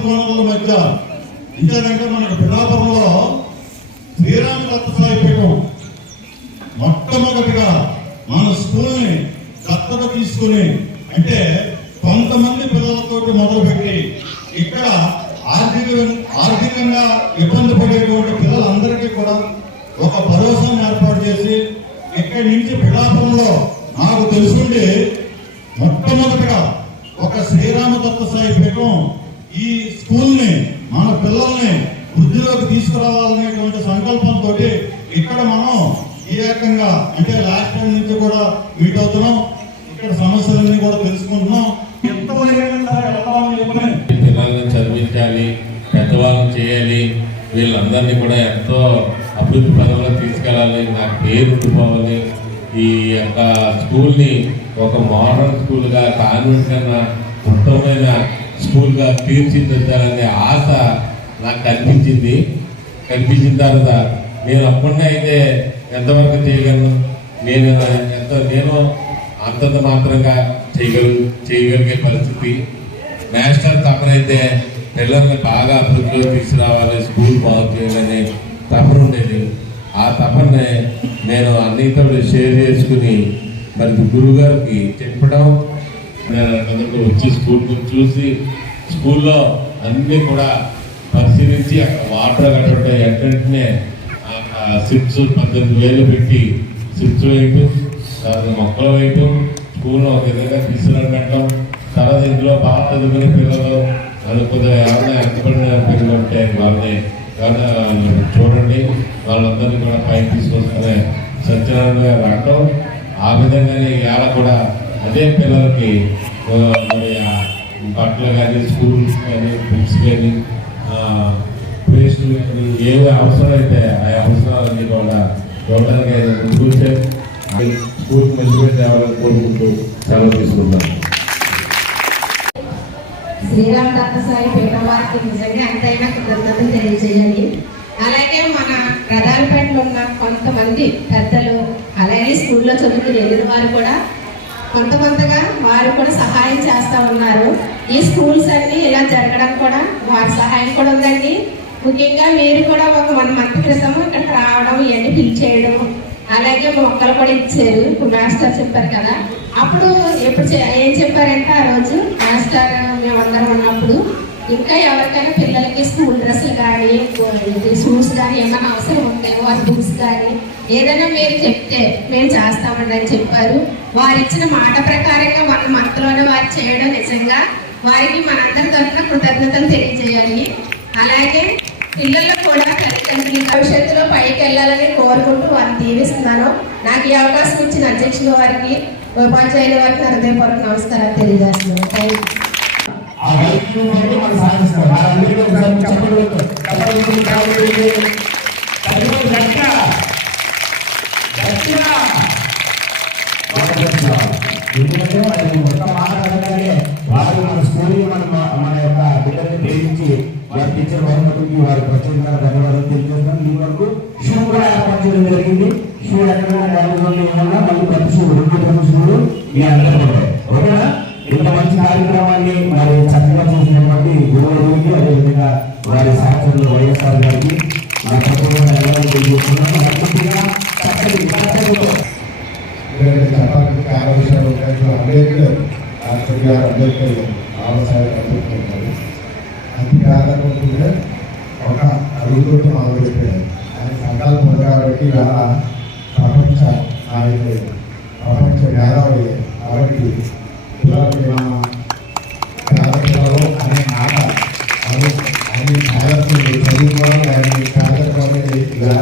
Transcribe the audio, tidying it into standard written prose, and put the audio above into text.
ఆర్థిక వనరుల మధ్య ఇంకేదంటే మనకు పిఠాపురంలో శ్రీరామ దత్తసాయి పీఠం మొట్టమొదటిగా మన స్కూల్ని దత్తత తీసుకుని, అంటే కొంతమంది పిల్లలతోటి మొదలుపెట్టి ఇక్కడ ఆర్థికంగా ఇబ్బంది పడేటువంటి పిల్లలందరికీ కూడా ఒక భరోసాను ఏర్పాటు చేసి ఇక్కడి నుంచి పిఠాపురంలో నాకు తెలుసుండి మొట్టమొదటిగా ఒక శ్రీరామ దత్తసాయి పీఠం ఈ స్కూల్ని మన పిల్లల్ని వృద్ధిలోకి తీసుకురావాలనేటువంటి సంకల్పంతో ఇక్కడ మనం ఈ రకంగా అంటే లాస్ట్ టైం నుంచి కూడా మీట్ అవుతున్నాం. ఇక్కడ సమస్యలన్నీ కూడా తెలుసుకుంటున్నాం. పిల్లల్ని చదివించాలి, పెద్దవాళ్ళని చేయాలి, వీళ్ళందరినీ కూడా ఎంతో అభివృద్ధి పదంలో తీసుకెళ్ళాలి, నాకు పేరు ఉండిపోవాలి, ఈ యొక్క స్కూల్ని ఒక మోడర్న్ స్కూల్గా కాన్వెంట్ కన్నా ఉత్తమమైన స్కూల్గా తీర్చిదిద్దాలనే ఆశ నాకు కనిపించిన తర్వాత నేను అప్పుడే అయితే ఎంతవరకు చేయగలను, నేను అంతంత మాత్రంగా చేయగలిగే పరిస్థితి. నేషనల్ తపనైతే పిల్లల్ని బాగా అభివృద్ధిలో తీసుకురావాలి, స్కూల్ బాగు చేయాలనే తపన ఉండేది. ఆ తపనే నేను అన్నితో షేర్ చేసుకుని మరి గురువుగారికి చెప్పడం, నేను వచ్చి స్కూల్ చూసి స్కూల్లో అన్నీ కూడా పరిశీలించి అక్కడ వాటర్ కట్టడం వెంటనే సిప్స్ 18,000 పెట్టి సిప్స్ వేయటం, తర్వాత మొక్కలు వేయటం, స్కూల్లో ఒక విధంగా తీసుకురావడం, తర్వాత ఇందులో బాగా చదువుకునే పిల్లలు అది కొద్దిగా ఎవరైనా ఎంతపడిన పిల్లలు ఉంటే వాళ్ళని ఎవరైనా చూడండి, వాళ్ళందరినీ కూడా పైకి తీసుకొస్తున్న సత్యనారాయణ గారు అంటాం. ఆ విధంగానే ఇవాళ కూడా అదే పిల్లలకి మరి బట్టలు కానీ స్కూల్స్ కానీ బుక్స్ కానీ ప్లేస్లు కానీ ఏవి అవసరమైతే ఆ అవసరాలన్నీ కూడా చూడడానికి ముందుకొచ్చే స్కూల్ మంచిగా తేవాలని కోరుకుంటూ సెలవు తీసుకుంటాను. శ్రీరామ దత్తసాయి పీఠం వారికి నిజంగా ఎంతైనా కృతజ్ఞతలు తెలియజేయాలి. అలాగే మన ప్రధానపేటలో ఉన్న కొంతమంది పెద్దలు, అలాగే స్కూల్లో చదువుకుని వెళ్ళిన వారు కూడా కొంతగా వారు కూడా సహాయం చేస్తూ ఉన్నారు. ఈ స్కూల్స్ అన్ని ఇలా జరగడం కూడా వారి సహాయం కూడా ఉందండి. ముఖ్యంగా మీరు కూడా ఒక 1 మంత్ క్రితం ఇక్కడికి రావడం, ఇవన్నీ ఫిల్ చేయడం, అలాగే మొక్కలు కూడా ఇచ్చారు. ఇప్పుడు మాస్టర్ చెప్పారు కదా, అప్పుడు ఎప్పుడు ఏం చెప్పారంటే ఆ రోజు మాస్టర్ మేమందరం ఉన్నప్పుడు ఇంకా ఎవరికైనా పిల్లలకి స్కూల్ డ్రెస్సులు కానీ షూస్ కానీ ఏమైనా అవసరం ఉంటాయి, వారి బుక్స్ కానీ ఏదైనా మీరు చెప్తే మేము చేస్తామండి అని చెప్పారు. వారు ఇచ్చిన మాట ప్రకారంగా 1 మంత్లోనే వారు చేయడం నిజంగా వారికి మనందరి తరఫున కృతజ్ఞతలు తెలియజేయాలి. అలాగే పిల్లలు కూడా తల్లిదండ్రులు భవిష్యత్తులో పైకి వెళ్ళాలని కోరుకుంటూ వారిని దీవిస్తున్నాను. నాకు ఈ అవకాశం ఇచ్చిన అధ్యక్షుల వారికి, ఉపాధ్యాయుల వారికి హృదయపూర్వక నమస్కారాలు తెలియజేస్తున్నాను. ఎందుకంటే మొత్తం మాట్లాడగానే వారు మన స్కూల్ని మన యొక్క బిడ్డల్ని ప్రేమించి వారి టీచర్ బహుమతికి వారి ప్రత్యేకంగా ధన్యవాదాలు తెలియజేస్తాం. ఈ వరకు షూ కూడా ఏర్పాటు చేయడం జరిగింది. షూ ఎక్కడైనా డ్యామేజ్ ఏమన్నా మళ్ళీ ప్రతి షూ 2 షూలు మీ అందరూ ఉంటాయి. ఓకేనా? ఇంత మంచి కార్యక్రమాన్ని మరి చక్కగా చేసినటువంటి గురువులకి, అదేవిధంగా వారి సహచరులు వైఎస్ఆర్ గారికి నా ప్రత్యేకంగా ధన్యవాదాలు తెలియజేస్తున్నాను. అంబేద్కర్ డాక్టర్ బిఆర్ అంబేద్కర్ బాబాసాహెబ్ అంబేద్కర్ గారు అతి ప్రాధాన్యత ఒక అడుగుతోటి మొదలుపెట్టారు. ఆయన సంకల్పం ఉంది కాబట్టి ఇవాళ ప్రపంచ నాయకుడు, ప్రపంచ మేధావి కాబట్టి పిల్లలకి పేద పిల్లలు అనే మాట అన్ని పేదలు చదువుకోవాలి, ఆయన పేదరికం అనేది ఇవాళ